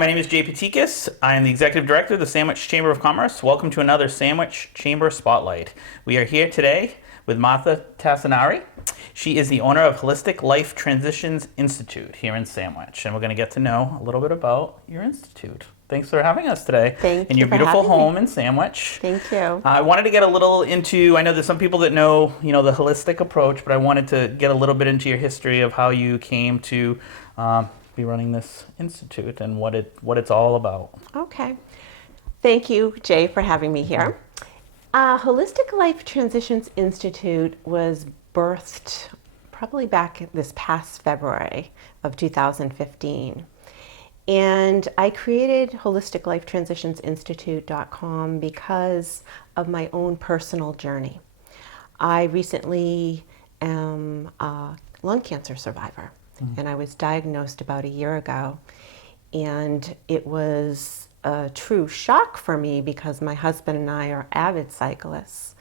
my name is Jay Patikis. I am the Executive Director of the Sandwich Chamber of Commerce. Welcome to another Sandwich Chamber Spotlight. We are here today with Martha Tassinari. She is the owner of Holistic Life Transitions Institute here in Sandwich, and we're going to get to know a little bit about your institute. Thanks for having us today Thank in you your for beautiful having me. home in Sandwich. Thank you. I wanted to get a little into, I know there's some people that know, the holistic approach, but I wanted to get a little bit into your history of how you came to be running this institute and what it's all about. Okay. Thank you, Jay, for having me here. Holistic Life Transitions Institute was birthed probably back this past February of 2015. And I created holisticlifetransitionsinstitute.com because of my own personal journey. I recently am a lung cancer survivor, and I was diagnosed about a year ago. And it was a true shock for me because my husband and I are avid cyclists.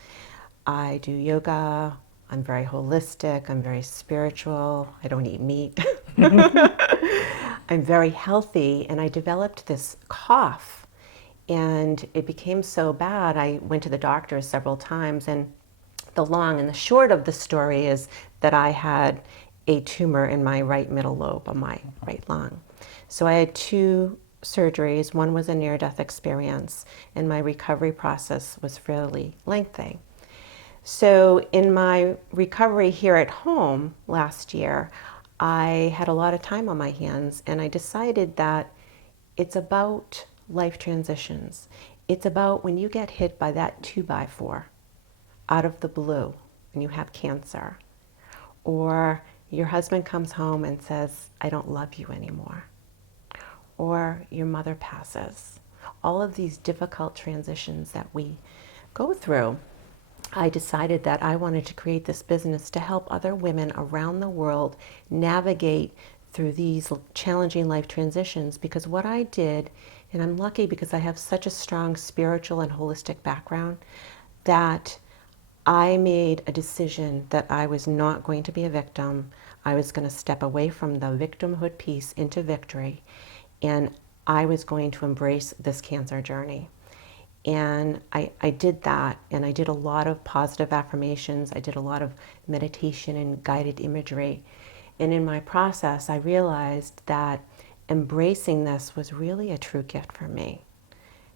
I do yoga, I'm very holistic, I'm very spiritual, I don't eat meat. I'm very healthy, and I developed this cough, and it became so bad I went to the doctor several times, and the long and the short of the story is that I had a tumor in my right middle lobe of my right lung. So I had two surgeries. One was a near-death experience, and my recovery process was fairly lengthy. So in my recovery here at home last year, I had a lot of time on my hands, and I decided that it's about life transitions. It's about when you get hit by that 2x4 out of the blue and you have cancer, or your husband comes home and says, I don't love you anymore, or your mother passes. All of these difficult transitions that we go through. I decided that I wanted to create this business to help other women around the world navigate through these challenging life transitions, because what I did, and I'm lucky because I have such a strong spiritual and holistic background, that I made a decision that I was not going to be a victim. I was going to step away from the victimhood piece into victory, and I was going to embrace this cancer journey. And I did that, and I did a lot of positive affirmations. I did a lot of meditation and guided imagery. And in my process, I realized that embracing this was really a true gift for me.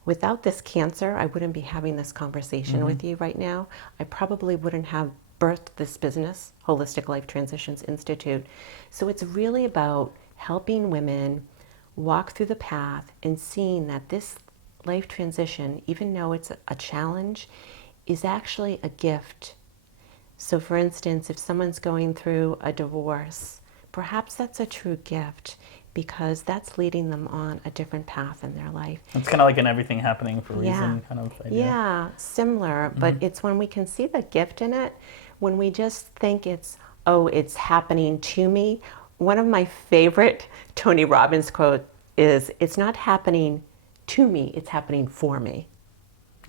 Without this cancer, I wouldn't be having this conversation with you right now. I probably wouldn't have birthed this business, Holistic Life Transitions Institute. So it's really about helping women walk through the path and seeing that this life transition, even though it's a challenge, is actually a gift. So for instance, if someone's going through a divorce, perhaps that's a true gift because that's leading them on a different path in their life. It's kind of like an everything happening for a reason kind of idea. Yeah, similar, but it's when we can see the gift in it, when we just think it's happening to me. One of my favorite Tony Robbins quote is, it's not happening to me, it's happening for me.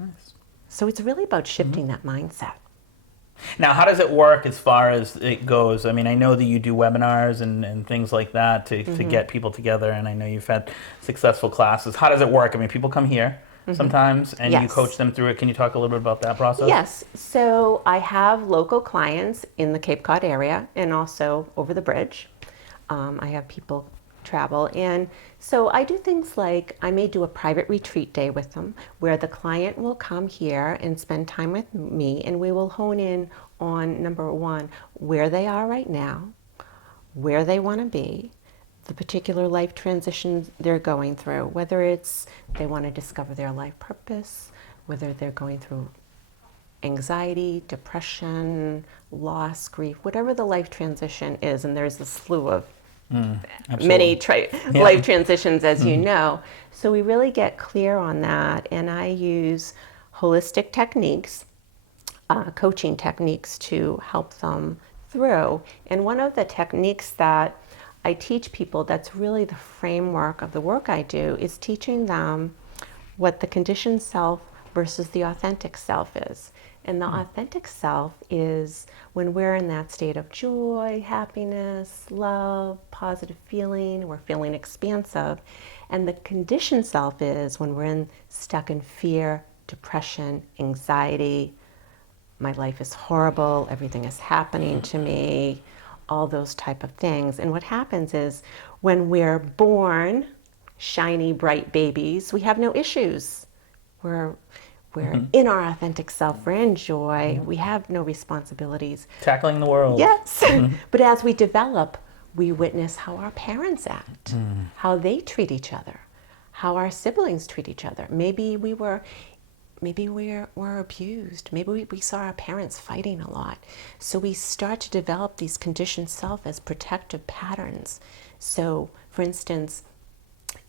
Nice. So it's really about shifting that mindset. Now, how does it work as far as it goes? I mean, I know that you do webinars and things like that to get people together, and I know you've had successful classes. How does it work? I mean, people come here sometimes, and you Yes. coach them through it. Can you talk a little bit about that process? Yes, so I have local clients in the Cape Cod area and also over the bridge. I have people travel, and so I do things like I may do a private retreat day with them where the client will come here and spend time with me, and we will hone in on, number one, where they are right now, where they want to be, the particular life transitions they're going through, whether it's they want to discover their life purpose, whether they're going through anxiety, depression, loss, grief, whatever the life transition is, and there's a slew of many life transitions, as you know. So we really get clear on that, and I use holistic techniques, coaching techniques to help them through. And one of the techniques that I teach people that's really the framework of the work I do is teaching them what the conditioned self versus the authentic self is. And the authentic self is when we're in that state of joy, happiness, love, positive feeling, we're feeling expansive. And the conditioned self is when we're stuck in fear, depression, anxiety, my life is horrible, everything is happening to me, all those type of things. And what happens is when we're born shiny, bright babies, we have no issues. We're in our authentic self, we're in joy, we have no responsibilities. Tackling the world. Yes. But as we develop, we witness how our parents act, how they treat each other, how our siblings treat each other. Maybe we were abused. Maybe we saw our parents fighting a lot. So we start to develop these conditioned self as protective patterns. So, for instance,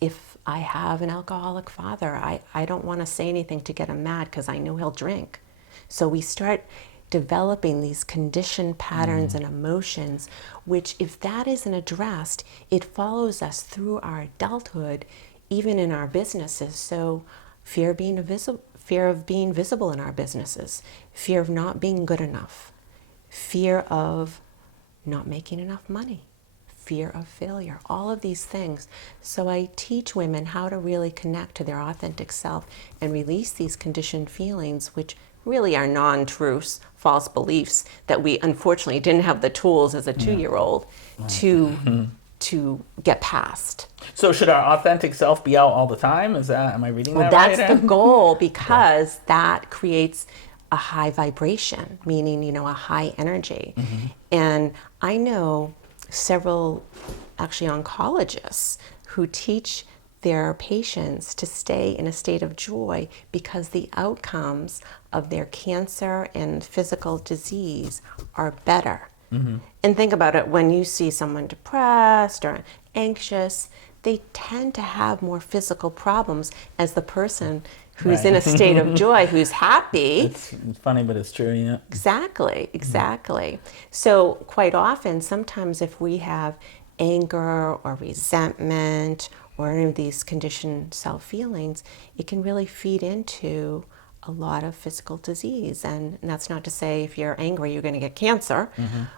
if I have an alcoholic father, I don't want to say anything to get him mad because I know he'll drink. So we start developing these conditioned patterns and emotions, which if that isn't addressed, it follows us through our adulthood, even in our businesses. So fear of being visible in our businesses, fear of not being good enough, fear of not making enough money, fear of failure, all of these things. So I teach women how to really connect to their authentic self and release these conditioned feelings, which really are non-truths, false beliefs that we unfortunately didn't have the tools as a 2-year-old to get past. So should our authentic self be out all the time? Am I reading that right? That's the goal, because that creates a high vibration, meaning, a high energy. And I know several actually oncologists who teach their patients to stay in a state of joy because the outcomes of their cancer and physical disease are better. And think about it, when you see someone depressed or anxious, they tend to have more physical problems as the person who's in a state of joy, who's happy. It's funny, but it's true, yeah. Exactly. So quite often, sometimes if we have anger or resentment or any of these conditioned self-feelings, it can really feed into a lot of physical disease. And that's not to say if you're angry, you're going to get cancer,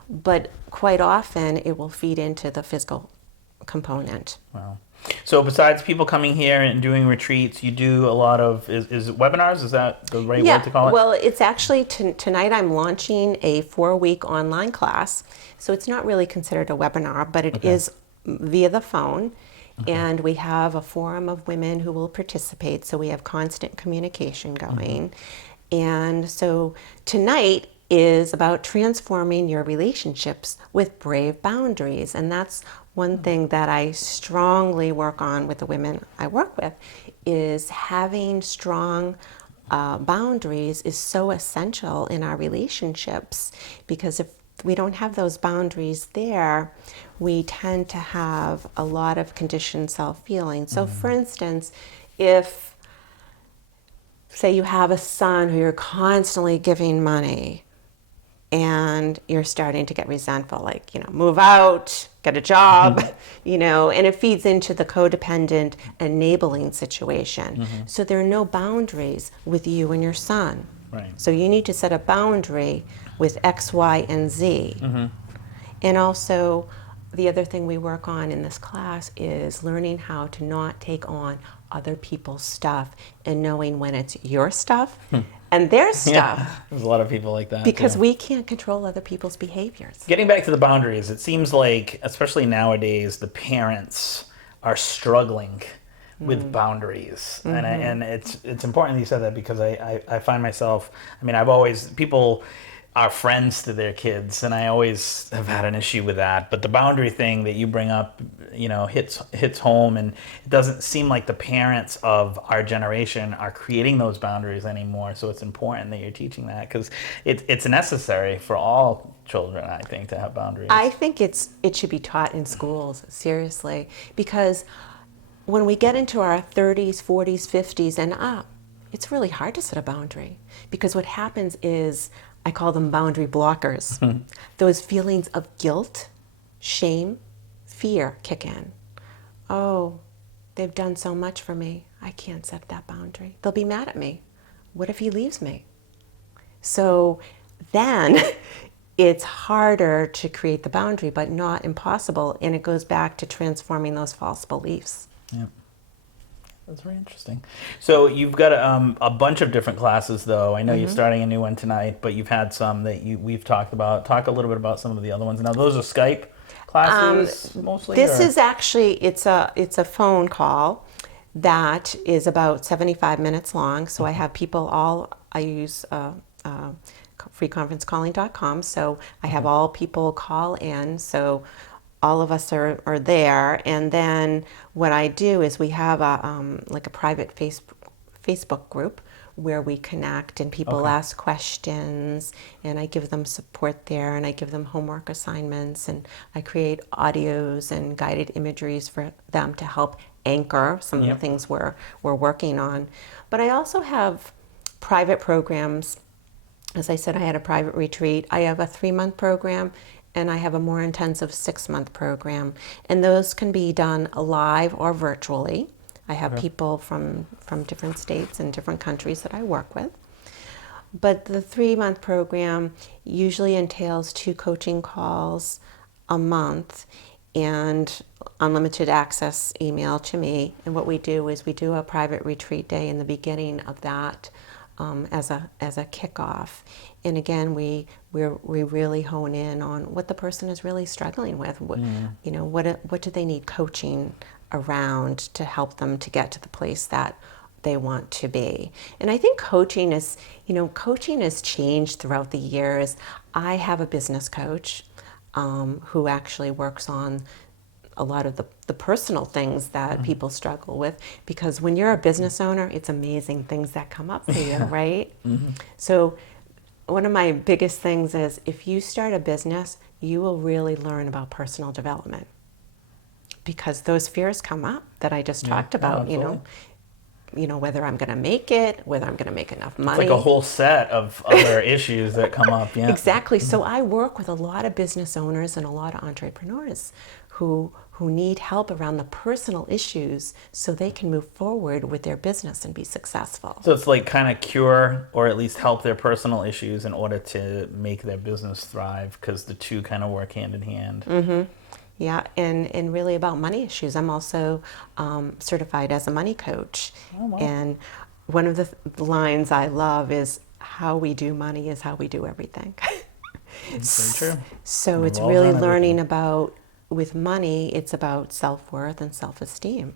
but quite often it will feed into the physical component. Wow. So besides people coming here and doing retreats, you do a lot of, is it webinars? Is that the right word to call it? Well, it's actually, tonight I'm launching a 4-week online class. So it's not really considered a webinar, but it is via the phone. And we have a forum of women who will participate, so we have constant communication going. And so tonight is about transforming your relationships with brave boundaries. And that's one thing that I strongly work on with the women I work with, is having strong boundaries is so essential in our relationships, because if we don't have those boundaries there, we tend to have a lot of conditioned self-feeling. So for instance, if, say you have a son who you're constantly giving money and you're starting to get resentful, like, move out, get a job, and it feeds into the codependent enabling situation. So there are no boundaries with you and your son. Right. So you need to set a boundary with X, Y, and Z. And also, the other thing we work on in this class is learning how to not take on other people's stuff and knowing when it's your stuff and their stuff. Yeah, there's a lot of people like that. Because we can't control other people's behaviors. Getting back to the boundaries, it seems like, especially nowadays, the parents are struggling with boundaries. And it's important that you said that, because I find myself, I've always, people are friends to their kids, and I always have had an issue with that. But the boundary thing that you bring up, hits home, and it doesn't seem like the parents of our generation are creating those boundaries anymore. So it's important that you're teaching that, because it's necessary for all children, I think, to have boundaries. I think it should be taught in schools, seriously, because when we get into our 30s, 40s, 50s, and up, it's really hard to set a boundary, because what happens is, I call them boundary blockers. Those feelings of guilt, shame, fear kick in. Oh, they've done so much for me. I can't set that boundary. They'll be mad at me. What if he leaves me? So then it's harder to create the boundary, but not impossible. And it goes back to transforming those false beliefs. Yeah. That's very interesting. So you've got a bunch of different classes, though. I know you're starting a new one tonight, but you've had some that we've talked about. Talk a little bit about some of the other ones. Now, those are Skype classes mostly? This is actually, it's a phone call that is about 75 minutes long. So I have people I use freeconferencecalling.com. So I have all people call in. So all of us are there. And then what I do is we have like a private Facebook group where we connect and people ask questions, and I give them support there, and I give them homework assignments, and I create audios and guided imageries for them to help anchor some of the things we're working on. But I also have private programs. As I said, I had a private retreat. I have a 3-month program, and I have a more intensive 6-month program. And those can be done live or virtually. I have people from different states and different countries that I work with. But the 3-month program usually entails 2 coaching calls a month and unlimited access email to me. And what we do is we do a private retreat day in the beginning of that as a kickoff. And again, we really hone in on what the person is really struggling with. You know, what do they need coaching around to help them to get to the place that they want to be. And I think coaching has changed throughout the years. I have a business coach who actually works on a lot of the personal things that people struggle with, because when you're a business owner, it's amazing things that come up for you, right? So one of my biggest things is if you start a business, you will really learn about personal development, because those fears come up that I just talked about, you know, whether I'm going to make it, whether I'm going to make enough money. It's like a whole set of other issues that come up. Yeah. Exactly. So I work with a lot of business owners and a lot of entrepreneurs who need help around the personal issues so they can move forward with their business and be successful. So it's like kind of cure or at least help their personal issues in order to make their business thrive, because the two kind of work hand in hand. Yeah, and really about money issues. I'm also certified as a money coach. Oh, wow. And one of the lines I love is, how we do money is how we do everything. That's very true. So it's really learning about, with money, it's about self-worth and self-esteem.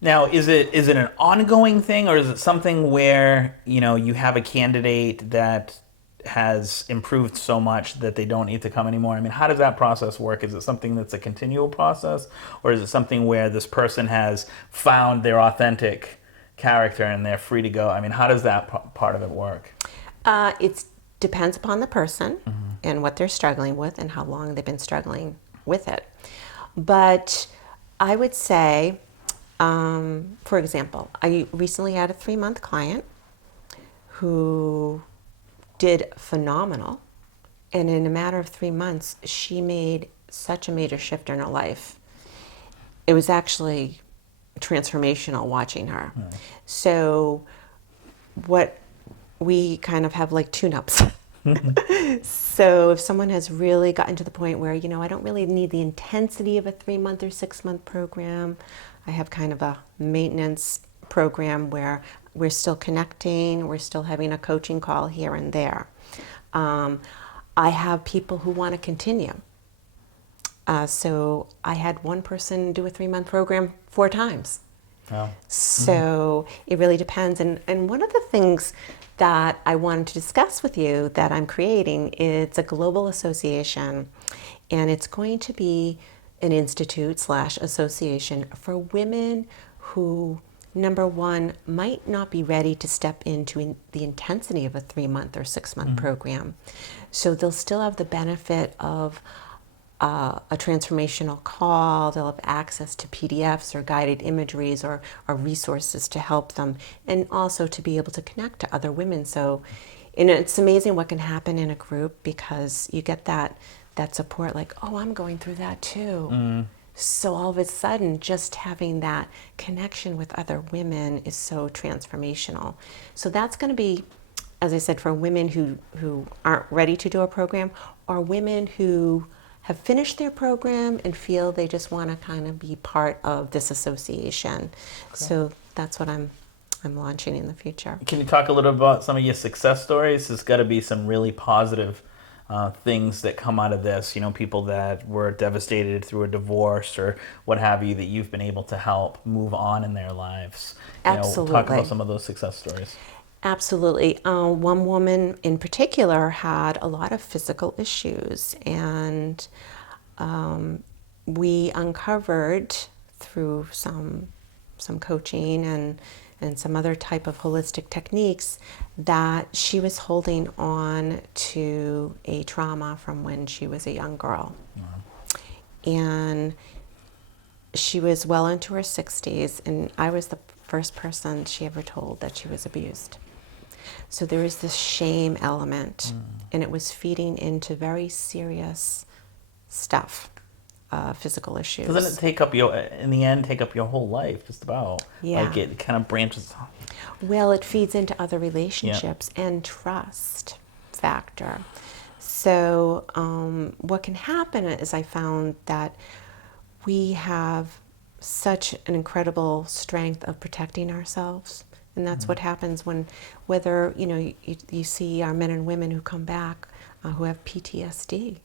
Now, is it an ongoing thing, or is it something where, you know, you have a candidate that has improved so much that they don't need to come anymore? I mean, how does that process work? Is it something that's a continual process, or is it something where this person has found their authentic character and they're free to go? I mean, how does that part of it work? It depends upon the person and what they're struggling with and how long they've been struggling with it. But I would say, for example, I recently had a 3-month client who did phenomenal, and in a matter of 3 months she made such a major shift in her life. It was actually transformational watching her. So what we kind of have like tune-ups. So if someone has really gotten to the point where, you know, I don't really need the intensity of a 3-month or 6-month program, I have kind of a maintenance program where we're still connecting, we're still having a coaching call here and there. I have people who want to continue. So I had one person do a 3-month program 4 times. Oh. So it really depends. And one of the things that I wanted to discuss with you that I'm creating, it's a global association, and it's going to be an institute/association for women who, number one, might not be ready to step into the intensity of a 3-month or 6-month program. So they'll still have the benefit of a transformational call. They'll have access to PDFs or guided imageries or resources to help them, and also to be able to connect to other women. So, and it's amazing what can happen in a group, because you get that support, like, oh, I'm going through that too. So all of a sudden, just having that connection with other women is so transformational. So that's going to be as I said, for women who aren't ready to do a program, or women who have finished their program and feel they just want to kind of be part of this association. So that's what I'm launching in the future. Can you talk a little about some of your success stories? There's got to be some really positive things that come out of this. You know, people that were devastated through a divorce or what have you, that you've been able to help move on in their lives. Absolutely. Talk about some of those success stories. Absolutely. One woman in particular had a lot of physical issues, and we uncovered through some coaching and some other type of holistic techniques that she was holding on to a trauma from when she was a young girl. And she was well into her 60s, and I was the first person she ever told that she was abused. So there was this shame element, and it was feeding into very serious stuff, physical issues. Doesn't it take up in the end, take up your whole life, just about? Yeah. Like it kind of branches off. Well, it feeds into other relationships and trust factor. So what can happen is I found that we have such an incredible strength of protecting ourselves. And that's what happens when, whether, you see our men and women who come back who have PTSD,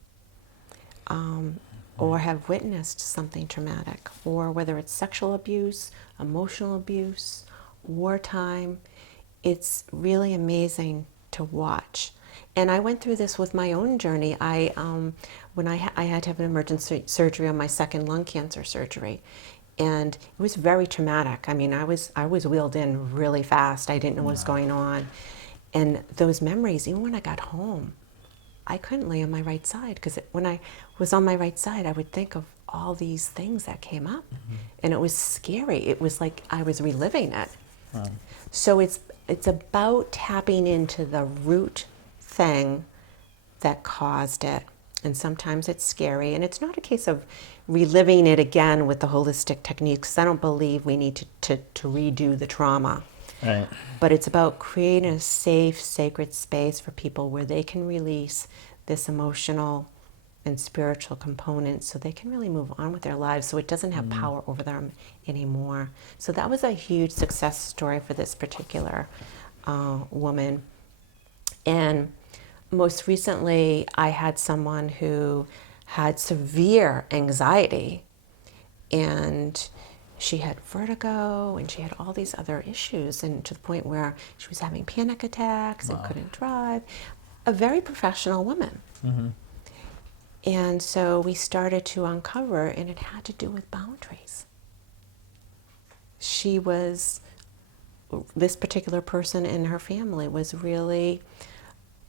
or have witnessed something traumatic, or whether it's sexual abuse, emotional abuse, wartime. It's really amazing to watch. And I went through this with my own journey. When I had to have an emergency surgery on my second lung cancer surgery, and it was very traumatic. I mean, I was wheeled in really fast. I didn't know what was going on, and those memories, even when I got home, I couldn't lay on my right side, because when I was on my right side, I would think of all these things that came up, and it was scary. It was like I was reliving it. So it's about tapping into the root thing that caused it. And sometimes it's scary, and it's not a case of reliving it again with the holistic techniques. I don't believe we need to redo the trauma. Right. But it's about creating a safe, sacred space for people where they can release this emotional and spiritual component, so they can really move on with their lives, so it doesn't have power over them anymore. So that was a huge success story for this particular woman. And most recently, I had someone who had severe anxiety, and she had vertigo, and she had all these other issues, and to the point where she was having panic attacks and couldn't drive. A very professional woman. And so we started to uncover, and it had to do with boundaries. This particular person in her family was really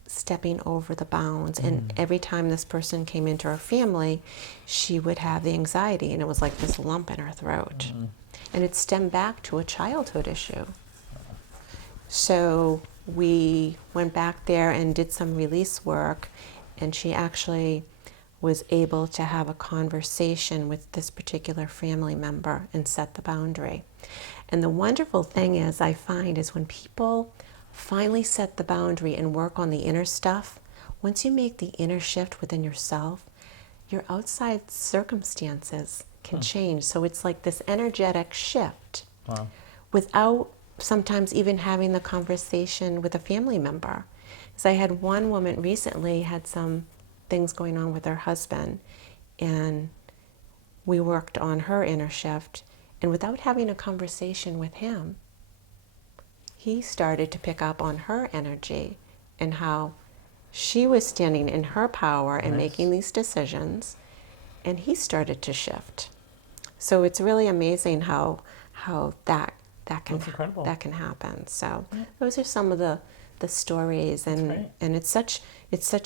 stepping over the bounds, and every time this person came into her family, she would have the anxiety, and it was like this lump in her throat. And it stemmed back to a childhood issue. So we went back there and did some release work, and she actually was able to have a conversation with this particular family member and set the boundary. And the wonderful thing is, I find, is when people finally set the boundary and work on the inner stuff, once you make the inner shift within yourself, your outside circumstances can change. So it's like this energetic shift without sometimes even having the conversation with a family member. Because I had one woman recently had some things going on with her husband, and we worked on her inner shift, and without having a conversation with him, he started to pick up on her energy and how she was standing in her power and making these decisions, and he started to shift. So it's really amazing how that can happen. So those are some of the stories, and it's such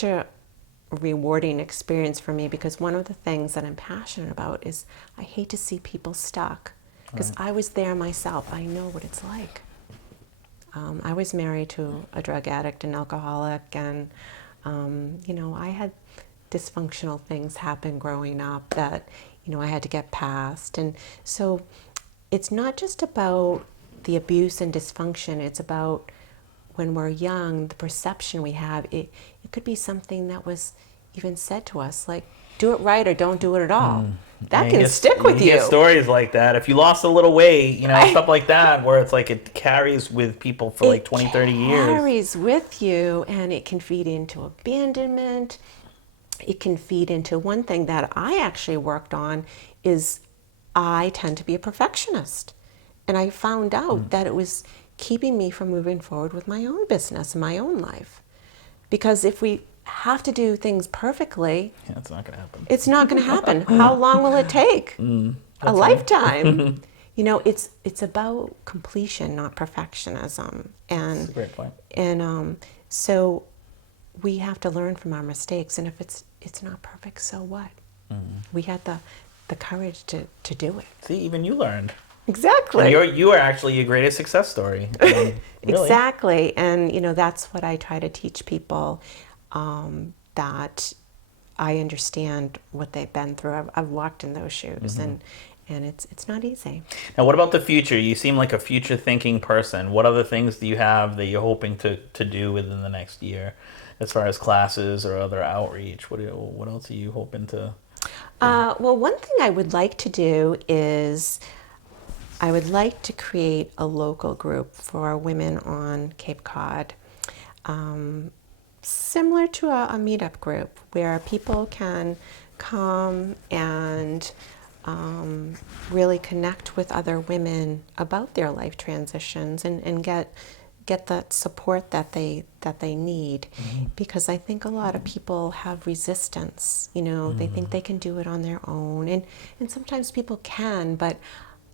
a rewarding experience for me, because one of the things that I'm passionate about is I hate to see people stuck, because I was there myself. I know what it's like. I was married to a drug addict and alcoholic, and I had dysfunctional things happen growing up that I had to get past. And so it's not just about the abuse and dysfunction, it's about when we're young, the perception we have, it could be something that was even said to us, like, do it right or don't do it at all. That can stick with you. You hear stories like that. If you lost a little weight, stuff like that, where it's like it carries with people for like 20, 30 years. It carries with you, and it can feed into abandonment. It can feed into one thing that I actually worked on is I tend to be a perfectionist. And I found out that it was keeping me from moving forward with my own business and my own life. Because if we have to do things perfectly, it's not going to happen. It's not going to happen. How long will it take? A lifetime. It's about completion, not perfectionism. And that's a great point. And so we have to learn from our mistakes. And if it's not perfect, so what? We had the courage to do it. See, even you learned. Exactly. And you are actually your greatest success story. Really. Exactly. And, that's what I try to teach people, that I understand what they've been through. I've walked in those shoes, and it's not easy. Now, what about the future? You seem like a future-thinking person. What other things do you have that you're hoping to do within the next year, as far as classes or other outreach? What else are you hoping to? Well, one thing I would like to do is I would like to create a local group for women on Cape Cod, similar to a meetup group where people can come and really connect with other women about their life transitions and get that support that they need. Because I think a lot of people have resistance. They think they can do it on their own, and sometimes people can, but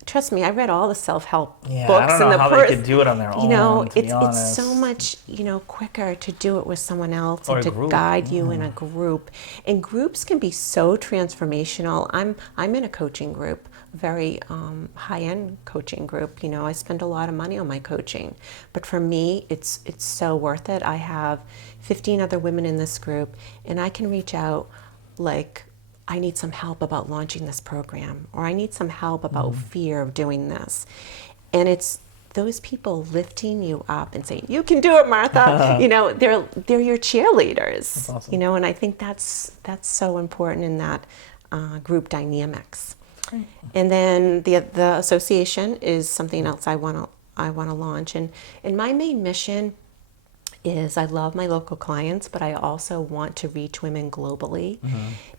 trust me, I read all the self-help books. I don't know how they could do it on their own. It's so much quicker to do it with someone else or and to guide you in a group. And groups can be so transformational. I'm in a coaching group, very high-end coaching group. I spend a lot of money on my coaching, but for me, it's so worth it. I have 15 other women in this group, and I can reach out like, I need some help about launching this program, or I need some help about fear of doing this. And it's those people lifting you up and saying, you can do it, Martha. They're your cheerleaders. That's awesome. And I think that's so important in that group dynamics. Great. And then the association is something else I want to launch. And my main mission is I love my local clients, but I also want to reach women globally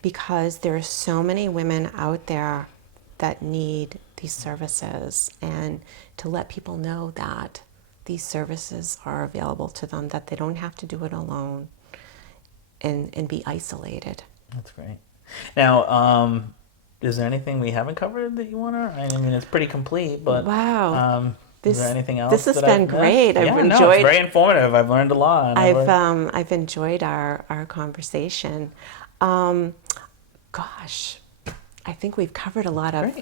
because there are so many women out there that need these services, and to let people know that these services are available to them, that they don't have to do it alone and be isolated. That's great. Now, is there anything we haven't covered that you want to? I mean, it's pretty complete, but wow. Is there anything else? This has been great. I've enjoyed. It's very informative. I've learned a lot. I've enjoyed our conversation. Gosh, I think we've covered a lot of.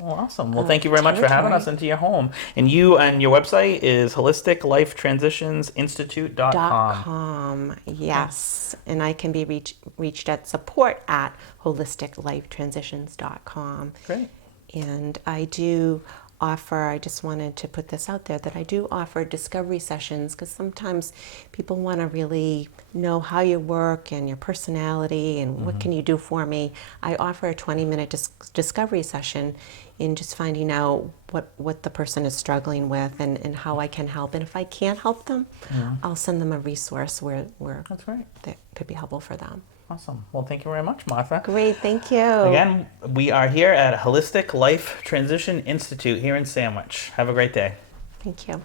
Awesome. Well, thank you very much for having us into your home. And your website is holisticlifetransitionsinstitute.com. Yes, and I can be reached at support@holisticlifetransitions.com. Great. And I do offer, I just wanted to put this out there, that I do offer discovery sessions, because sometimes people want to really know how you work and your personality and what can you do for me. I offer a 20-minute discovery session in just finding out what the person is struggling with and how I can help. And if I can't help them, I'll send them a resource where that's right, that could be helpful for them. Awesome. Well, thank you very much, Martha. Great, thank you. Again, we are here at Holistic Life Transition Institute here in Sandwich. Have a great day. Thank you.